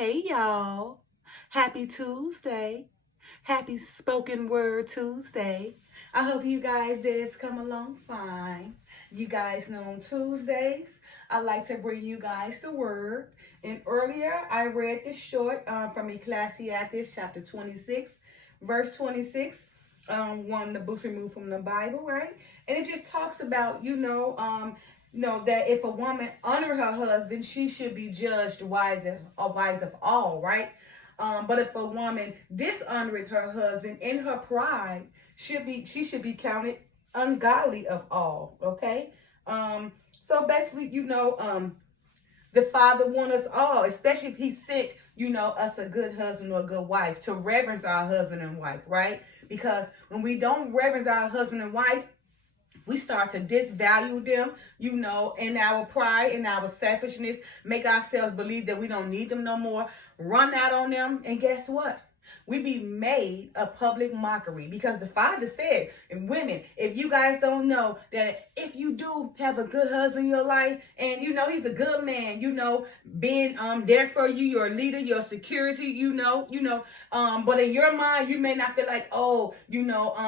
Hey y'all. Happy Tuesday. Happy Spoken Word Tuesday. I hope you guys did come along fine. You guys know on Tuesdays, I like to bring you guys the word. And earlier I read this short from Ecclesiastes chapter 26, verse 26. One of the books removed from the Bible, right? And it just talks about, that if a woman honor her husband, she should be judged wise of all, right? But if a woman dishonoreth her husband in her pride, she should be counted ungodly of all. Okay. So basically, the Father wants us all, especially if He sent, us a good husband or a good wife, to reverence our husband and wife, right? Because when we don't reverence our husband and wife, we start to disvalue them, in our pride, in our selfishness, make ourselves believe that we don't need them no more, run out on them, and guess what? We be made a public mockery because the Father said, and women, if you guys don't know that if you do have a good husband in your life and he's a good man, being there for you, your leader, your security, but in your mind you may not feel like,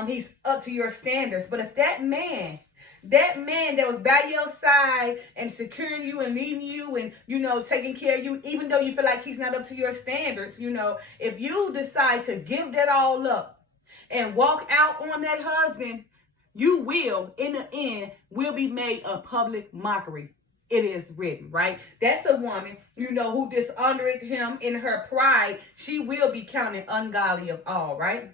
he's up to your standards. But if that man that was by your side and securing you and leading you and, taking care of you, even though you feel like he's not up to your standards, if you decide to give that all up and walk out on that husband, you will, in the end, will be made a public mockery. It is written, right? That's a woman, who dishonoreth him in her pride. She will be counted ungodly of all, right?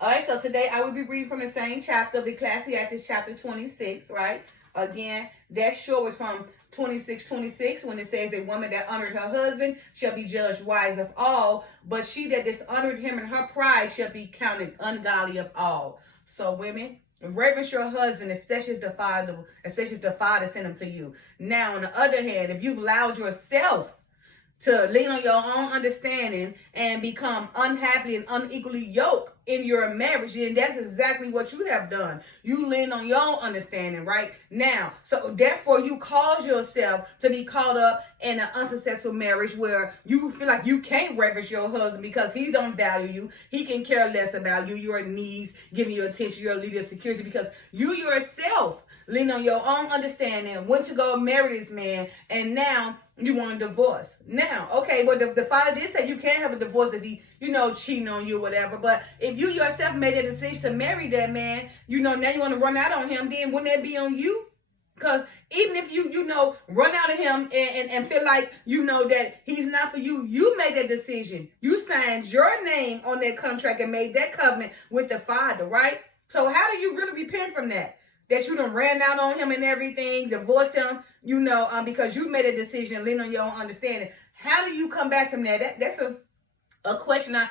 All right, so today I will be reading from the same chapter of Ecclesiastes chapter 26, right? Again, that short was from 26:26 when it says, a woman that honored her husband shall be judged wise of all, but she that dishonored him in her pride shall be counted ungodly of all. So women, reverence your husband, especially if the father sent him to you. Now, on the other hand, if you've allowed yourself to lean on your own understanding and become unhappily and unequally yoked in your marriage, then that's exactly what you have done. You lean on your own understanding right now. So therefore, you cause yourself to be caught up in an unsuccessful marriage where you feel like you can't reverence your husband because he don't value you. He can care less about you, your needs, giving you attention, your leader security, because you yourself lean on your own understanding, went to go marry this man, and now you want a divorce. Now, okay, but the father did say you can't have a divorce if he, cheating on you or whatever. But if you yourself made a decision to marry that man, now you want to run out on him, then wouldn't that be on you? Because even if you, run out of him and feel like, that he's not for you, you made that decision. You signed your name on that contract and made that covenant with the Father, right? So how do you really repent from that? That you done ran out on him and everything, divorced him, because you made a decision, lean on your own understanding. How do you come back from that? That's a question I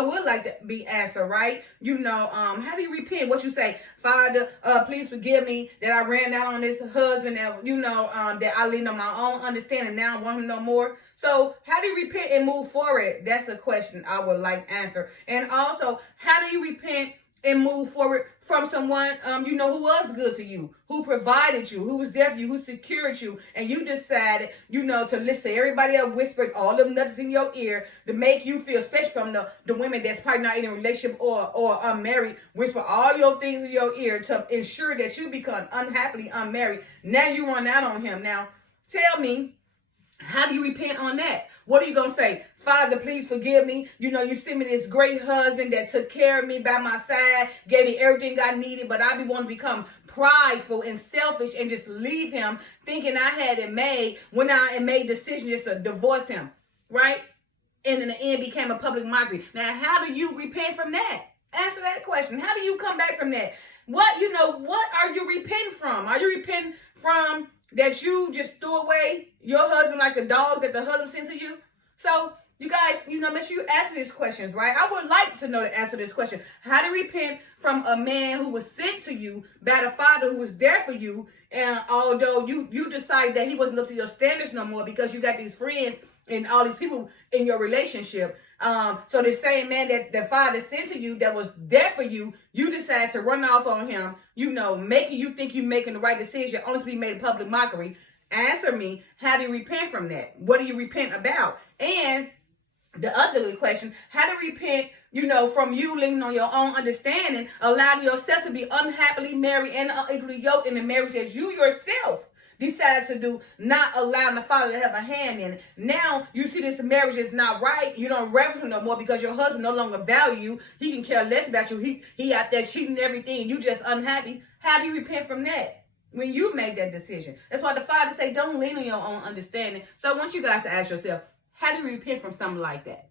would like to be answered, right? How do you repent? What you say, Father, please forgive me that I ran out on this husband that, that I leaned on my own understanding. Now I want him no more. So how do you repent and move forward? That's a question I would like answer. And also, how do you repent and move forward from someone, who was good to you, who provided you, who was there for you, who secured you, and you decided, to listen to everybody else whispered all them nuts in your ear to make you feel, especially from the women that's probably not in a relationship or unmarried, whisper all your things in your ear to ensure that you become unhappily unmarried. Now you run out on him. Now, tell me, how do you repent on that? What are you going to say? Father, please forgive me. You sent me this great husband that took care of me by my side, gave me everything I needed, but I be wanting to become prideful and selfish and just leave him thinking I had it made when I made decision just to divorce him, right? And in the end became a public mockery. Now, how do you repent from that? Answer that question. How do you come back from that? What are you repenting from? Are you repenting from that you just threw away your husband like a dog that the husband sent to you? So you guys, make sure you answer these questions, right? I would like to know the answer to this question. How to repent from a man who was sent to you by the Father who was there for you, and although you decided that he wasn't up to your standards no more because you got these friends and all these people in your relationship. So the same man that the Father sent to you that was there for you, you decide to run off on him, making you think you're making the right decision, only to be made a public mockery. Answer me, how do you repent from that? What do you repent about? And The other question, how to repent, from you leaning on your own understanding, allowing yourself to be unhappily married and unequally yoked in the marriage that you yourself decided to do, not allowing the Father to have a hand in it. Now you see this marriage is not right. You don't reverence him no more because your husband no longer value you. He can care less about you. He out there cheating everything. You just unhappy. How do you repent from that? When you make that decision. That's why the Father say, don't lean on your own understanding. So I want you guys to ask yourself, how do you repent from something like that?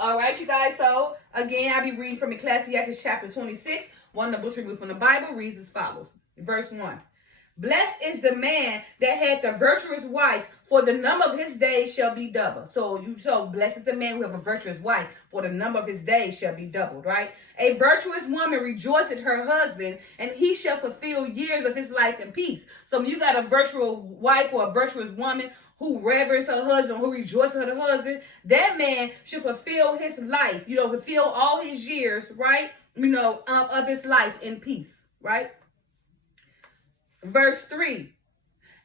All right, you guys. So again, I'll be reading from Ecclesiastes chapter 26. One of the books removed from the Bible reads as follows. Verse 1. Blessed is the man that had the virtuous wife, for the number of his days shall be doubled. So blessed is the man who have a virtuous wife, for the number of his days shall be doubled, right? A virtuous woman rejoiceth her husband, and he shall fulfill years of his life in peace. So when you got a virtuous wife or a virtuous woman who reverence her husband, who rejoices her husband, that man should fulfill his life, fulfill all his years, right? Of his life in peace, right? Verse 3.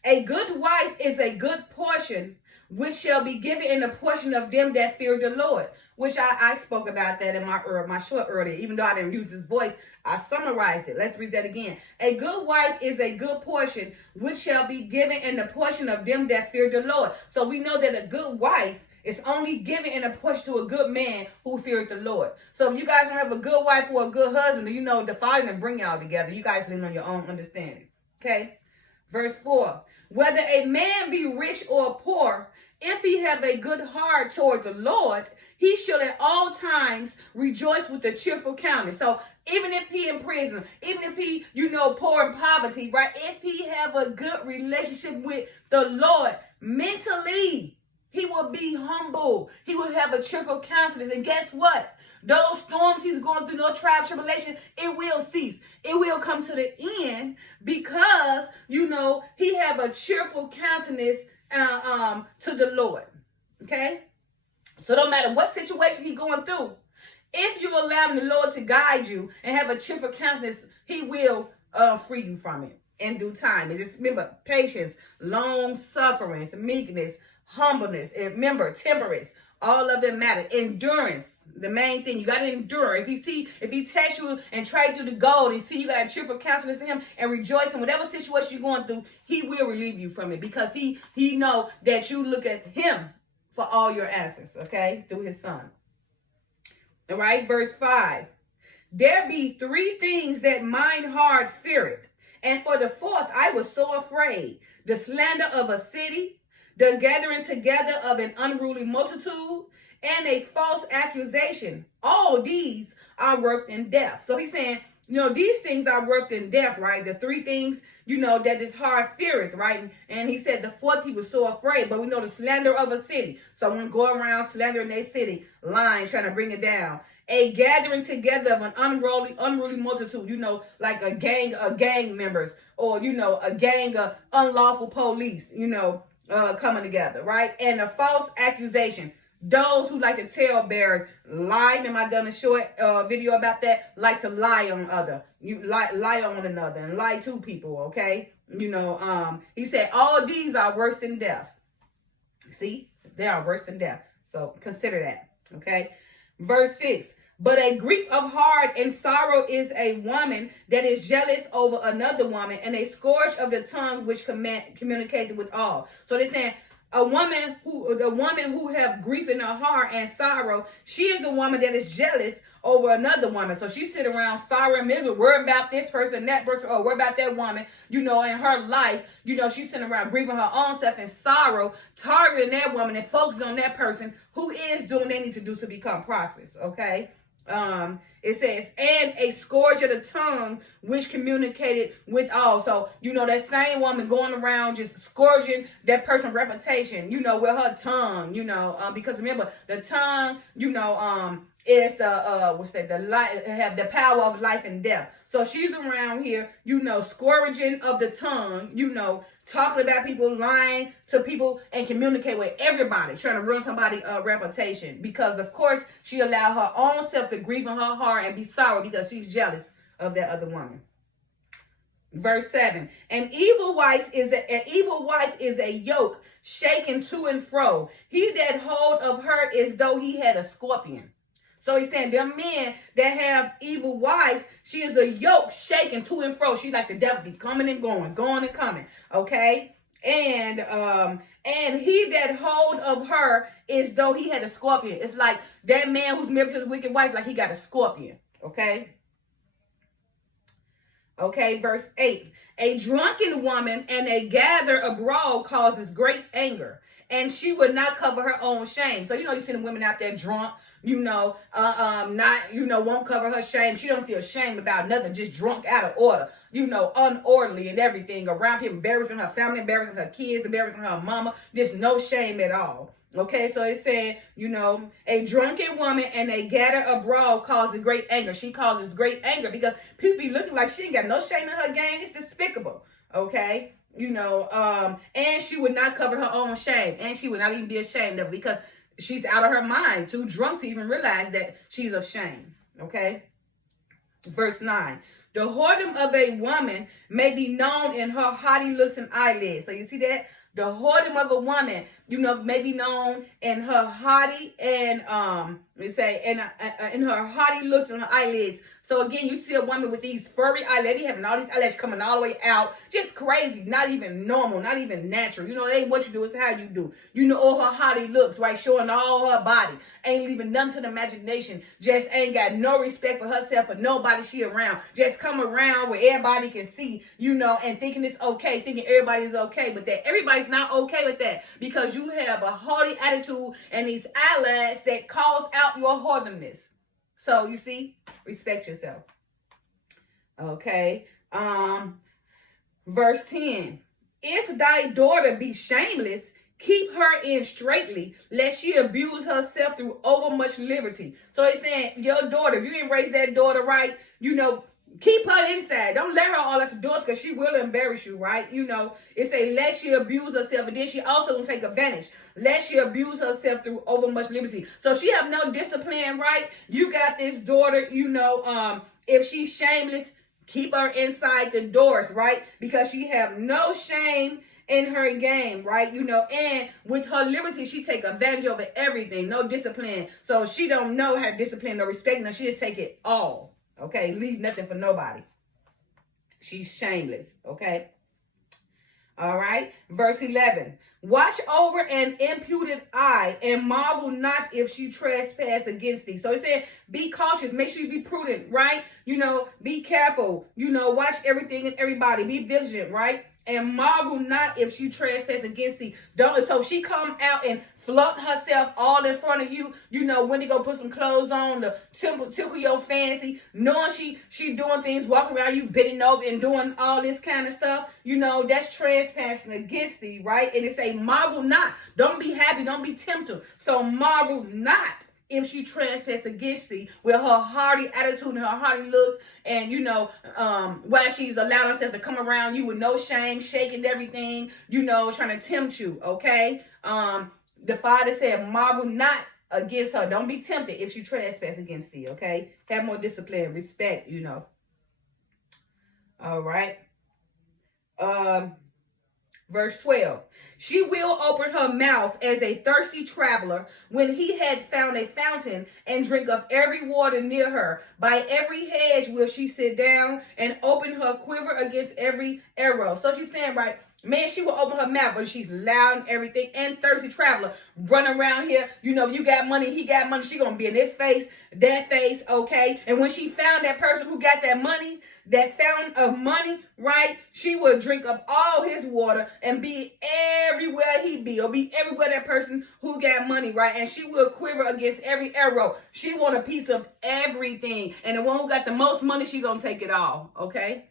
A good wife is a good portion, which shall be given in the portion of them that fear the Lord. Which I spoke about that in my short earlier. Even though I didn't use his voice, I summarized it. Let's read that again. A good wife is a good portion, which shall be given in the portion of them that fear the Lord. So we know that a good wife is only given in a portion to a good man who fears the Lord. So if you guys don't have a good wife or a good husband, then the Father can bring y'all together. You guys lean on your own understanding. Okay? Verse 4. Whether a man be rich or poor, if he have a good heart toward the Lord, he shall at all times rejoice with a cheerful countenance. So even if he in prison, even if he, poor in poverty, right? If he have a good relationship with the Lord mentally, he will be humble. He will have a cheerful countenance. And guess what? Those storms he's going through, no trial, tribulation, it will cease. It will come to the end because, he have a cheerful countenance to the Lord. Okay? So no matter what situation he's going through, if you allow the Lord to guide you and have a cheerful countenance, he will free you from it in due time. And just remember, patience, long sufferance, meekness, humbleness, and remember, temperance, all of it matter. Endurance, the main thing. You got to endure. If he tests you and trade through the gold, and see you got a cheerful countenance to him and rejoice in whatever situation you're going through, he will relieve you from it because he know that you look at him for all your answers, okay, through his son. All right, verse 5. There be 3 things that mine heart feareth, and for the 4th I was so afraid: the slander of a city, the gathering together of an unruly multitude, and a false accusation. All these are worth in death. So he's saying, these things are worth in death, right? The 3 things, that his heart feareth, right? And he said the 4th he was so afraid. But we know the slander of a city. Someone go around slandering their city, lying, trying to bring it down. A gathering together of an unruly multitude, like a gang members, or, a gang of unlawful police, coming together, right? And a false accusation. Those who like to tell bearers, lie. Remember I done a short video about that? Like to lie on lie on one another and lie to people, okay? He said all these are worse than death. See? They are worse than death. So consider that, okay? Verse 6. But a grief of heart and sorrow is a woman that is jealous over another woman, and a scourge of the tongue which communicated with all. So they're saying the woman who have grief in her heart and sorrow, she is the woman that is jealous over another woman. So she sit around sorrow and misery, worried about this person, that person, or worried about that woman, in her life. She's sitting around grieving her own self in sorrow, targeting that woman and focusing on that person who is doing what they need to do to become prosperous, okay? It says, and a scourge of the tongue which communicated with all. So, that same woman going around just scourging that person's reputation, with her tongue, because remember, the tongue, is the life, have the power of life and death. So she's around here, scourging of the tongue, talking about people, lying to people, and communicate with everybody, trying to ruin somebody's reputation. Because, of course, she allowed her own self to grieve in her heart and be sorry because she's jealous of that other woman. Verse 7. An evil wife is a yoke shaken to and fro. He that hold of her as though he had a scorpion. So he's saying them men that have evil wives, she is a yoke shaken to and fro. She's like the devil, be coming and going and coming. Okay? And he that hold of her is though he had a scorpion. It's like that man who's married to his wicked wife, like he got a scorpion. Okay? Okay, verse 8. A drunken woman and a gather abroad causes great anger, and she would not cover her own shame. So, you see the women out there drunk, won't cover her shame. She don't feel shame about nothing, just drunk out of order, unorderly and everything around here, embarrassing her family, embarrassing her kids, embarrassing her mama, just no shame at all. Okay, so it said, a drunken woman and a gather abroad causes great anger. She causes great anger because people be looking like she ain't got no shame in her game. It's despicable. Okay, and she would not cover her own shame, and she would not even be ashamed of it because she's out of her mind, too drunk to even realize that she's of shame. Okay, verse 9. The whoredom of a woman may be known in her haughty looks and eyelids. So you see that? The whoredom of a woman, may be known in her haughty and in her haughty looks and her eyelids. So again, you see a woman with these furry eyelashes, having all these eyelashes coming all the way out, just crazy, not even normal, not even natural. It ain't what you do, it's how you do. All her haughty looks, right, showing all her body, ain't leaving none to the imagination, just ain't got no respect for herself or nobody she around, just come around where everybody can see, and thinking it's okay, thinking everybody's okay with that. Everybody's not okay with that because you have a haughty attitude and these eyelashes that calls out your whoredomness. So you see, respect yourself. Okay. Verse 10. If thy daughter be shameless, keep her in straitly, lest she abuse herself through overmuch liberty. So he's saying, your daughter, if you didn't raise that daughter right, keep her inside. Don't let her all out the doors because she will embarrass you, right? It say, lest she abuse herself. And then she also gonna take advantage. Lest she abuse herself through overmuch liberty. So she have no discipline, right? You got this daughter, if she's shameless, keep her inside the doors, right? Because she have no shame in her game, right? And with her liberty, she take advantage over everything. No discipline. So she don't know how to discipline or respect. Now she just take it all. Okay, leave nothing for nobody. She's shameless. Okay. All right. Verse 11. Watch over an imputed eye and marvel not if she trespass against thee. So it said, be cautious. Make sure you be prudent, right? Be careful. Watch everything and everybody. Be vigilant, right? And marvel not if she trespass against thee. So she come out and flaunt herself all in front of you, when to go put some clothes on to tickle your fancy, knowing she doing things, walking around you bending over and doing all this kind of stuff, that's trespassing against thee, right? And it say marvel not. Don't be happy, don't be tempted. So marvel not if she trespass against thee with her hearty attitude and her hearty looks, and while she's allowed herself to come around you with no shame, shaking everything, trying to tempt you. Okay. The Father said, marvel not against her. Don't be tempted if she trespass against thee. Okay. Have more discipline, respect. All right. Verse 12. She will open her mouth as a thirsty traveler when he had found a fountain and drink of every water near her. By every hedge will she sit down and open her quiver against every arrow. So she's saying, right, man, she will open her mouth, but she's loud and everything, and thirsty traveler. Run around here, you got money, he got money, she gonna be in this face, that face, okay? And when she found that person who got that money, that fountain of money, right, she will drink up all his water and be everywhere he be, or be everywhere that person who got money, right? And she will quiver against every arrow. She want a piece of everything. And the one who got the most money, she gonna take it all, okay?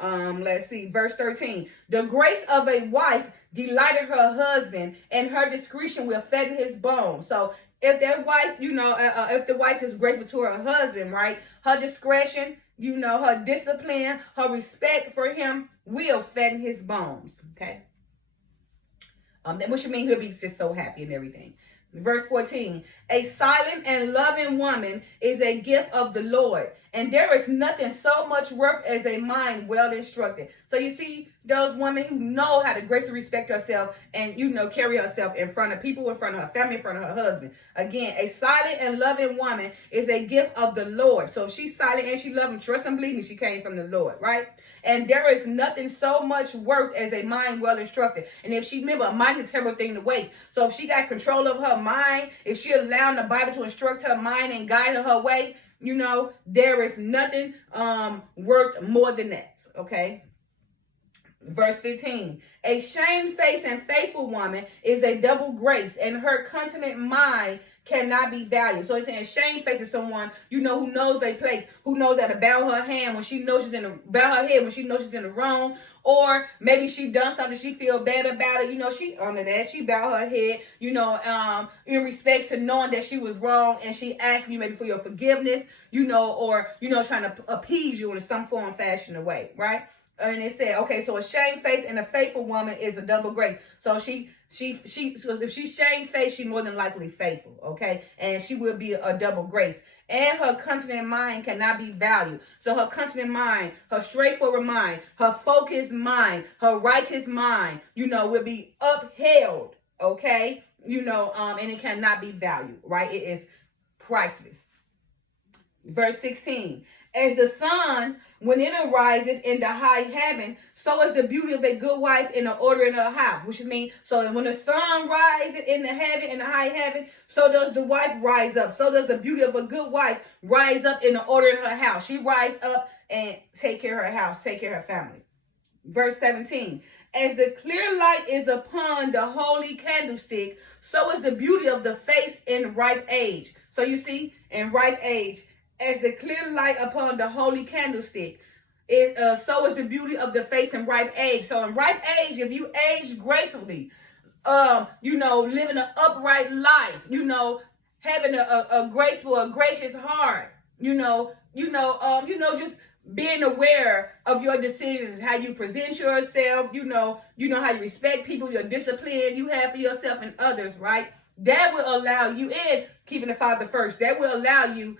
Let's see, verse 13. The grace of a wife delighted her husband, and her discretion will fatten his bones. So if that wife, if the wife is grateful to her husband, right, her discretion, her discipline, her respect for him will fatten his bones. Okay. Which means he'll be just so happy and everything. Verse 14, a silent and loving woman is a gift of the Lord, And there is nothing so much worth as a mind well instructed. So you see those women who know how to gracefully respect herself and, carry herself in front of people, in front of her family, in front of her husband. Again, a silent and loving woman is a gift of the Lord. So if she's silent and she loving, trust and believe me, she came from the Lord, right? And there is nothing so much worth as a mind well instructed. And if she, remember, a mind is a terrible thing to waste. So if she got control of her mind, if she allowing the Bible to instruct her mind and guide her way, there is nothing worth more than that, okay? Verse 15, a shamefaced and faithful woman is a double grace, and her continent mind cannot be valued. So it's saying shamefaced is someone, who knows their place, who knows that to bow her hand when she knows she's bow her head when she knows she's in the wrong, or maybe she done something, she feel bad about it, she under that, she bow her head, in respects to knowing that she was wrong, and she asking you maybe for your forgiveness, or, trying to appease you in some form, fashion, or way, right? And it said, okay, so a shamefaced and a faithful woman is a double grace. So because if she's shamefaced, she's more than likely faithful, okay? And she will be a double grace. And her continent mind cannot be valued. So her continent mind, her straightforward mind, her focused mind, her righteous mind, will be upheld, okay? And it cannot be valued, right? It is priceless. Verse 16. As the sun, when it arises in the high heaven, so is the beauty of a good wife in the order in her house. Which means, so when the sun rises in the heaven, in the high heaven, so does the wife rise up. So does the beauty of a good wife rise up in the order in her house. She rise up and take care of her house, take care of her family. Verse 17. As the clear light is upon the holy candlestick, so is the beauty of the face in ripe age. So you see, in ripe age, as the clear light upon the holy candlestick, so is the beauty of the face in ripe age. So in ripe age, if you age gracefully, living an upright life, having a graceful, a gracious heart, just being aware of your decisions, how you present yourself, how you respect people, your discipline you have for yourself and others, right? That will allow you, in keeping the Father first, that will allow you,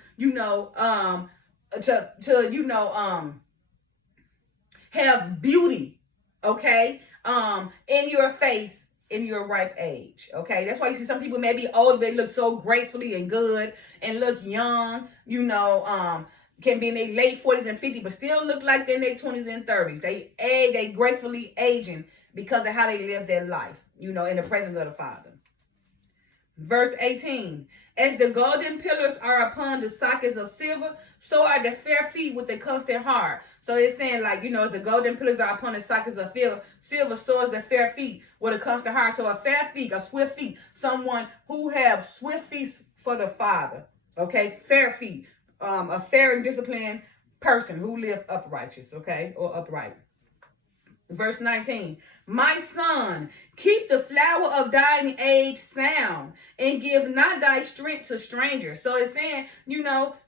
have beauty, okay, in your face, in your ripe age, okay? That's why you see some people may be old, but they look so gracefully and good and look young, can be in their late 40s and 50s, but still look like they're in their 20s and 30s. They gracefully aging because of how they live their life, in the presence of the Father. Verse 18, as the golden pillars are upon the sockets of silver, so are the fair feet with the constant heart. So it's saying as the golden pillars are upon the sockets of silver, so is the fair feet with a constant heart. So a fair feet, a swift feet, someone who have swift feet for the Father. Okay, fair feet, a fair and disciplined person who live uprighteous, okay, or upright. Verse 19, my son, keep the flower of thine age sound, and give not thy strength to strangers. So it's saying,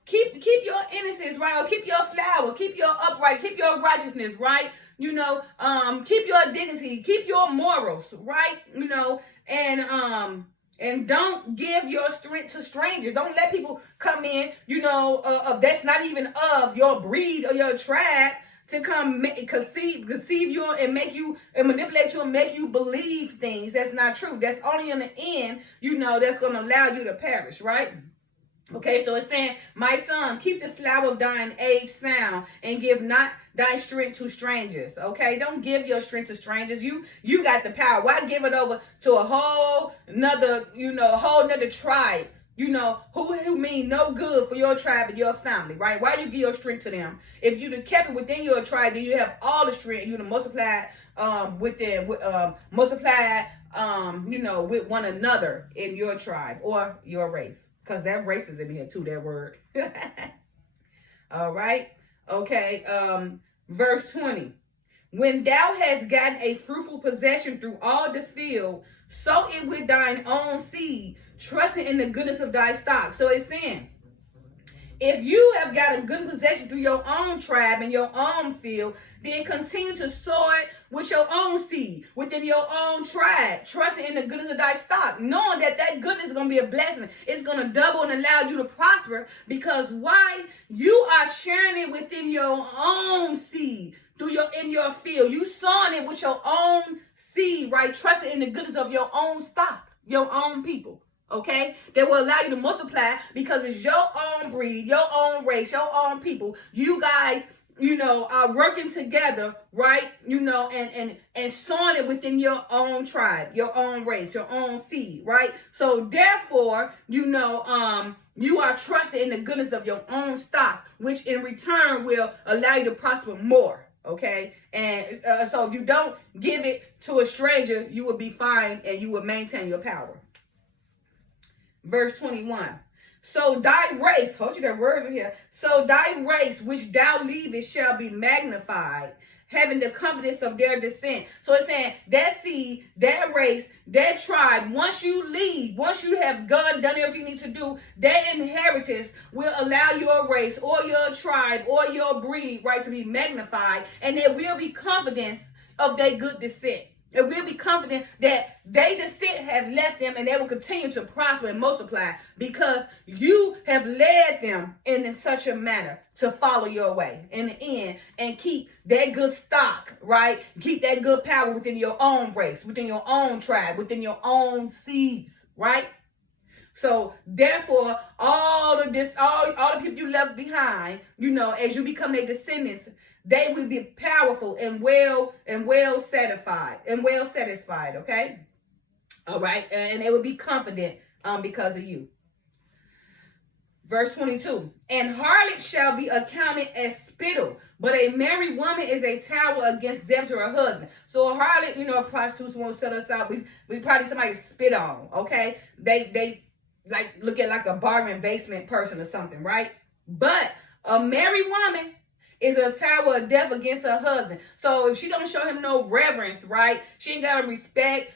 keep your innocence, right? Or keep your flower, keep your upright, keep your righteousness, right? Keep your dignity, keep your morals, right? And don't give your strength to strangers. Don't let people come in, that's not even of your breed or your tribe, to come deceive you and make you and manipulate you and make you believe things that's not true. That's only in the end, that's going to allow you to perish, right? Okay, so it's saying, my son, keep the flower of thine age sound, and give not thy strength to strangers. Okay, don't give your strength to strangers. You got the power. Why give it over to a whole nother tribe? Who mean no good for your tribe and your family, right? Why you give your strength to them? If you'd have kept it within your tribe, then you have all the strength, and you'd have multiplied with one another in your tribe or your race. Because that race is in here too, that word. All right. Okay. Verse 20. When thou hast gotten a fruitful possession through all the field, sow it with thine own seed, trusting in the goodness of thy stock. So it's saying, If you have gotten good possession through your own tribe and your own field, then continue to sow it with your own seed, within your own tribe, trusting in the goodness of thy stock, knowing that that goodness is going to be a blessing. It's going to double and allow you to prosper, because why? You are sharing it within your own seed, in your field. You sowing it with your own seed, right? Trusting in the goodness of your own stock, your own people. Okay, that will allow you to multiply, because it's your own breed, your own race, your own people. You guys, are working together, right? And sowing it within your own tribe, your own race, your own seed, right? So therefore, you are trusted in the goodness of your own stock, which in return will allow you to prosper more. Okay, and so if you don't give it to a stranger, you will be fine and you will maintain your power. Verse 21. So thy race, hold you that words in here. So thy race which thou leavest shall be magnified, having the confidence of their descent. So it's saying that seed, that race, that tribe, once you leave, once you have done everything you need to do, that inheritance will allow your race or your tribe or your breed, right, to be magnified, and there will be confidence of their good descent. And we'll be confident that they descent have left them, and they will continue to prosper and multiply, because you have led them in such a manner to follow your way in the end and keep that good stock, right? Keep that good power within your own race, within your own tribe, within your own seeds, right? So therefore, all of this, all the people you left behind, as you become their descendants, they will be powerful and well satisfied, okay? All right, and they will be confident because of you. Verse 22, and harlot shall be accounted as spittle, but a married woman is a tower against death to her husband. So a harlot, prostitutes won't sell us out. We probably somebody spit on, okay? They like look at like a bargain basement person or something, right? But a married woman is a tower of death against her husband. So if she don't show him no reverence, right? She ain't got to respect,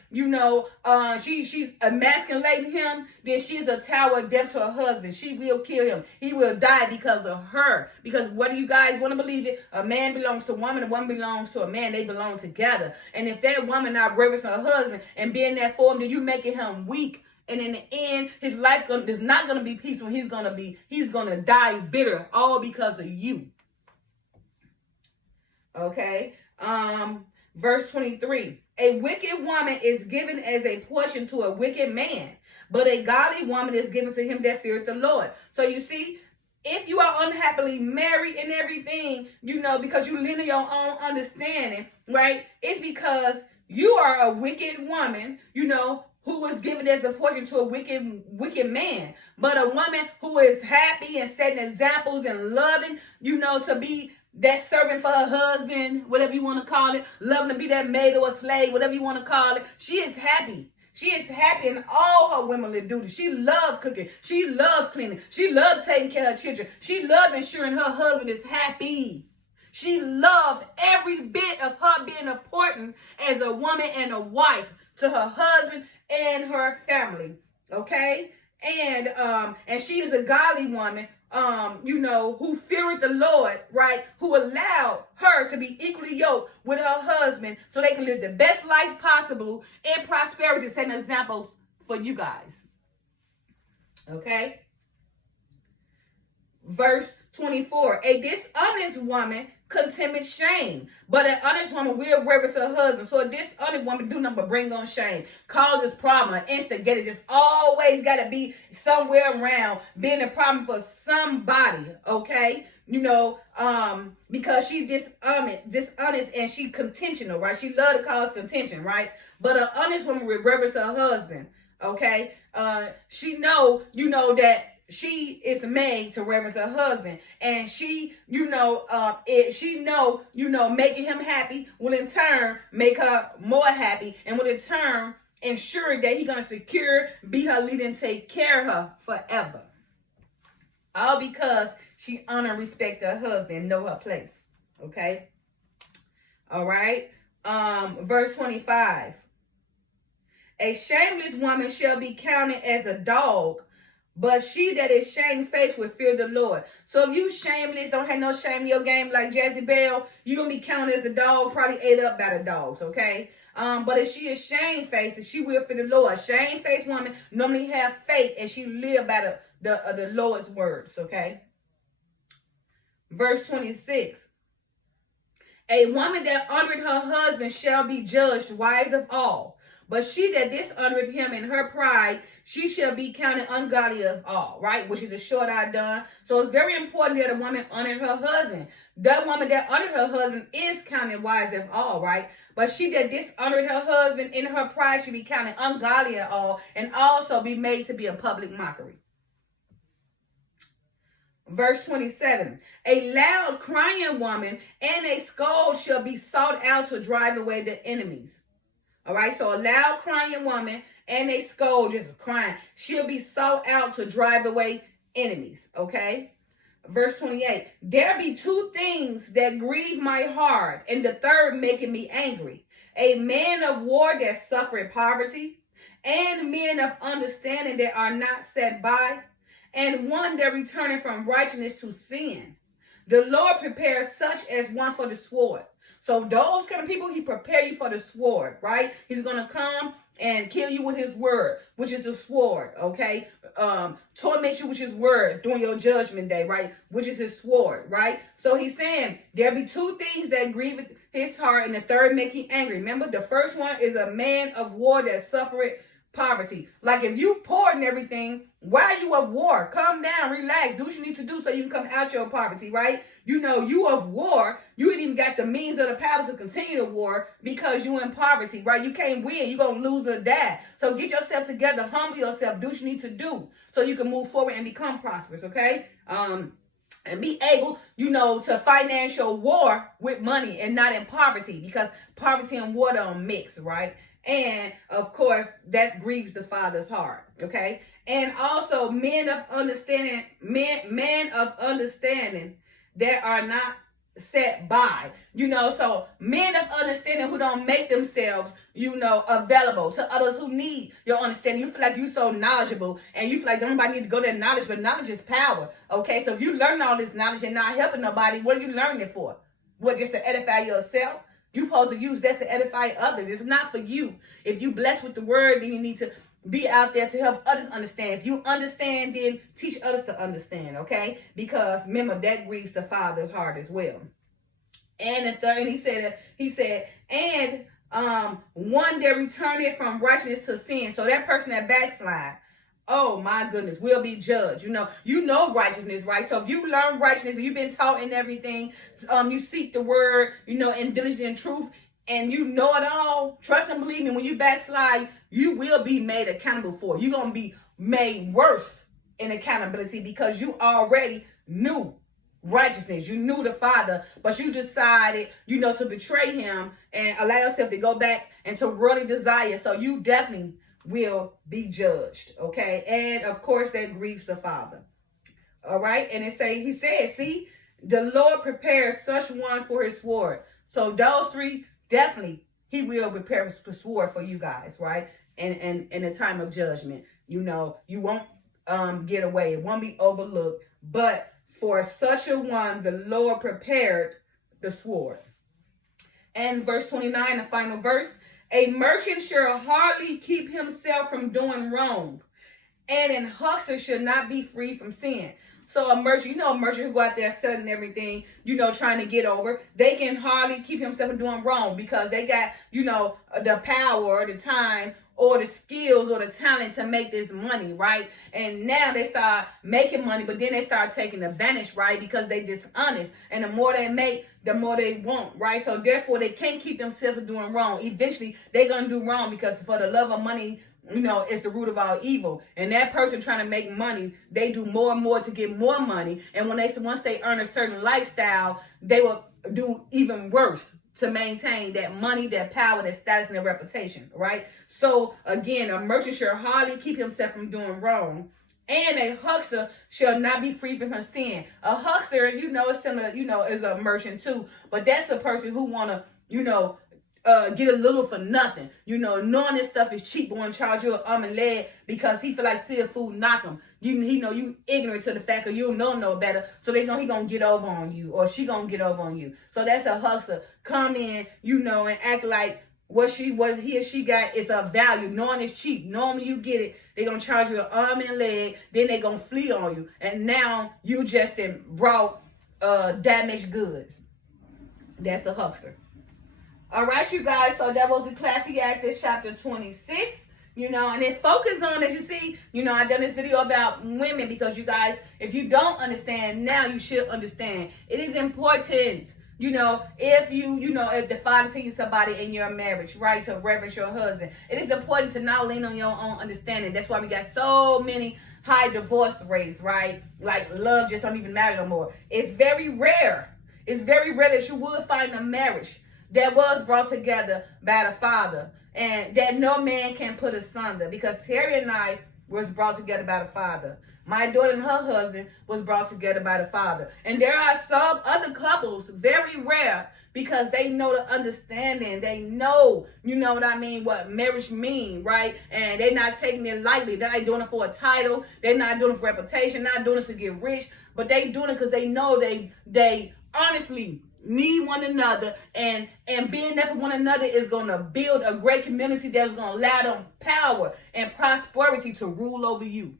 she's emasculating him, then she's a tower of death to her husband. She will kill him. He will die because of her. Because whether you guys want to believe it, a man belongs to a woman, a woman belongs to a man. They belong together. And if that woman not reverencing her husband and being there for him, then you making him weak. And in the end, his life is not going to be peaceful. He's going to die bitter, all because of you. Okay. Verse 23. A wicked woman is given as a portion to a wicked man, but a godly woman is given to him that feareth the Lord. So you see, if you are unhappily married and everything, because you lean on your own understanding, right? It's because you are a wicked woman, who was given as a portion to a wicked man. But a woman who is happy and setting examples and loving, to be that servant for her husband, whatever you want to call it, loving to be that maid or a slave, whatever you want to call it. She is happy. She is happy in all her womanly duties. She loves cooking. She loves cleaning. She loves taking care of children. She loves ensuring her husband is happy. She loves every bit of her being important as a woman and a wife to her husband and her family. Okay? And she is a godly woman, who feareth the Lord, right? Who allowed her to be equally yoked with her husband so they can live the best life possible in prosperity, setting examples for you guys. Okay? Verse 24. A dishonest woman contemneth shame, but an honest woman will reverence her husband. So a dishonest woman do nothing but bring on shame, causes problem, an instigator, just always got to be somewhere around being a problem for somebody, okay? Because she's dishonest and she contentional, right? She love to cause contention, right? But an honest woman will reverence her husband, okay? She know, that she is made to reverence her husband, and she, making him happy will in turn make her more happy, and will in turn ensure that he's gonna be her leader, and take care of her forever. All because she honor and respect her husband and know her place. Okay. All right. Verse 25. A shameless woman shall be counted as a dog, But she that is shamefaced will fear the Lord. So if you shameless, don't have no shame in your game like Jezebel, you're going to be counted as a dog, probably ate up by the dogs, okay? But if she is shamefaced, she will fear the Lord. Shamefaced woman normally have faith and she live by the Lord's words, okay? Verse 26. A woman that honored her husband shall be judged wives of all. But she that dishonored him in her pride, she shall be counted ungodly of all, right? Which is a short I done. So it's very important that a woman honored her husband. That woman that honored her husband is counted wives of all, right? But she that dishonored her husband in her pride should be counted ungodly of all, and also be made to be a public mockery. Verse 27, a loud crying woman and a scold shall be sought out to drive away the enemies. All right, so a loud crying woman and a scold, just crying, she'll be sought out to drive away enemies, okay? Verse 28, there be two things that grieve my heart, and the third making me angry. A man of war that suffereth poverty, and men of understanding that are not set by, and one that returneth from righteousness to sin. The Lord prepares such as one for the sword. So those kind of people, he prepare you for the sword, right? He's going to come and kill you with his word, which is the sword, okay? Torment you with his word during your judgment day, right? Which is his sword, right? So he's saying there be two things that grieve his heart, and the third make him angry. Remember, the first one is a man of war that suffereth poverty. Like if you poor and everything, why are you of war? Calm down, relax, do what you need to do so you can come out your poverty, right? You know, you of war, you ain't even got the means or the power to continue the war because you in poverty, right? You can't win, you gonna lose or die. So get yourself together, humble yourself, do what you need to do so you can move forward and become prosperous, okay? And be able, to financial war with money and not in poverty, because poverty and war don't mix, right? And of course, that grieves the Father's heart, okay? And also men of understanding that are not set by, so men of understanding who don't make themselves, available to others who need your understanding. You feel like you're so knowledgeable and you feel like nobody need to go that knowledge, but knowledge is power, okay? So if you learn all this knowledge and not helping nobody, what are you learning it for? What, just to edify yourself? You're supposed to use that to edify others. It's not for you. If you blessed with the word, then you need to be out there to help others understand. If you understand, then teach others to understand, okay? Because remember, that grieves the Father's heart as well. And the third, he said, and one that returneth from righteousness to sin. So that person that backslide, oh my goodness, will be judged. You know righteousness, right? So if you learn righteousness and you've been taught in everything, you seek the word, in diligence and truth, and you know it all, trust and believe me, when you backslide, you will be made accountable for it. You're going to be made worse in accountability because you already knew righteousness. You knew the Father, but you decided, to betray him and allow yourself to go back into worldly desire. So you definitely will be judged, okay? And of course, that grieves the Father. All right? And he said, see, the Lord prepares such one for his sword. So those three, definitely, he will prepare a sword for you guys, right? And in the time of judgment, you won't get away. It won't be overlooked. But for such a one, the Lord prepared the sword. And verse 29, the final verse, a merchant shall hardly keep himself from doing wrong, and an huckster should not be free from sin. So a merchant, a merchant who go out there selling everything, trying to get over, they can hardly keep himself from doing wrong because they got, the power or the time or the skills or the talent to make this money, right? And now they start making money, but then they start taking advantage, right? Because they dishonest. And the more they make, the more they want, right? So therefore, they can't keep themselves from doing wrong. Eventually, they're going to do wrong because for the love of money, it's the root of all evil. And that person trying to make money, they do more and more to get more money. And once they earn a certain lifestyle, they will do even worse to maintain that money, that power, that status, and that reputation, right? So again, a merchant shall hardly keep himself from doing wrong, and a huckster shall not be free from her sin. A huckster, is similar, is a merchant too, but that's a person who want to, get a little for nothing. Knowing this stuff is cheap, want to charge you an arm and leg because he feel like see a fool knock him. He know you ignorant to the fact that you don't know better, so he gonna get over on you, or she gonna get over on you. So that's a hustler. Come in, and act like what he or she got is of value, knowing it's cheap. Knowing when you get it, they gonna charge you an arm and leg, then they gonna flee on you. And now you just brought damaged goods. That's a huckster. All right, you guys. So that was Ecclesiastes chapter 26. And it focused on, as you see, I done this video about women because you guys, if you don't understand now, you should understand. It is important, if the father teaches somebody in your marriage, right, to reverence your husband. It is important to not lean on your own understanding. That's why we got so many high divorce rates, right? Like love just don't even matter no more. It's very rare. It's very rare that you will find a marriage that was brought together by the father and that no man can put asunder, because Terry and I was brought together by the father. My daughter and her husband was brought together by the father. And there are some other couples, very rare, because they know the understanding. They know, what marriage mean, right? And they're not taking it lightly. They're not doing it for a title. They're not doing it for reputation, not doing it to get rich. But they doing it because they know they honestly need one another, and being there for one another is going to build a great community that's going to allow them power and prosperity to rule over you.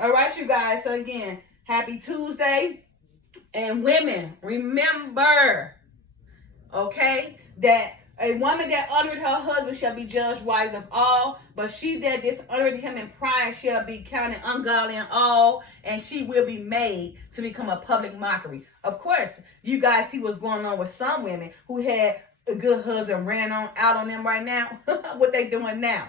All right, you guys. So again, happy Tuesday. And women, remember, okay, that a woman that honored her husband shall be judged wise of all, but she that dishonored him in pride shall be counted ungodly in all, and she will be made to become a public mockery. Of course, you guys see what's going on with some women who had a good husband ran out on them right now. What they doing now?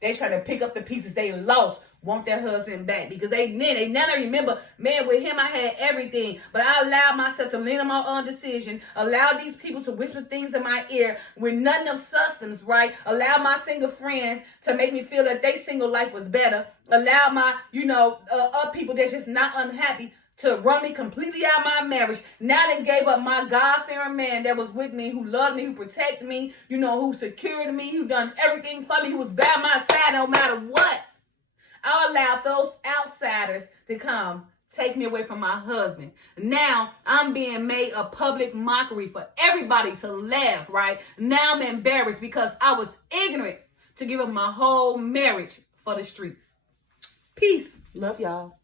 They trying to pick up the pieces they lost, want their husband back, because they never remember, man, with him I had everything, but I allowed myself to lean on my own decision, allowed these people to whisper things in my ear with nothing of substance, right? Allow my single friends to make me feel that their single life was better. Allow my, other people that's just not unhappy to run me completely out of my marriage. Now they gave up my God-fearing man that was with me, who loved me, who protected me, who secured me, who done everything for me, who was by my side no matter what. I allowed those outsiders to come take me away from my husband. Now I'm being made a public mockery for everybody to laugh, right? Now I'm embarrassed because I was ignorant to give up my whole marriage for the streets. Peace. Love y'all.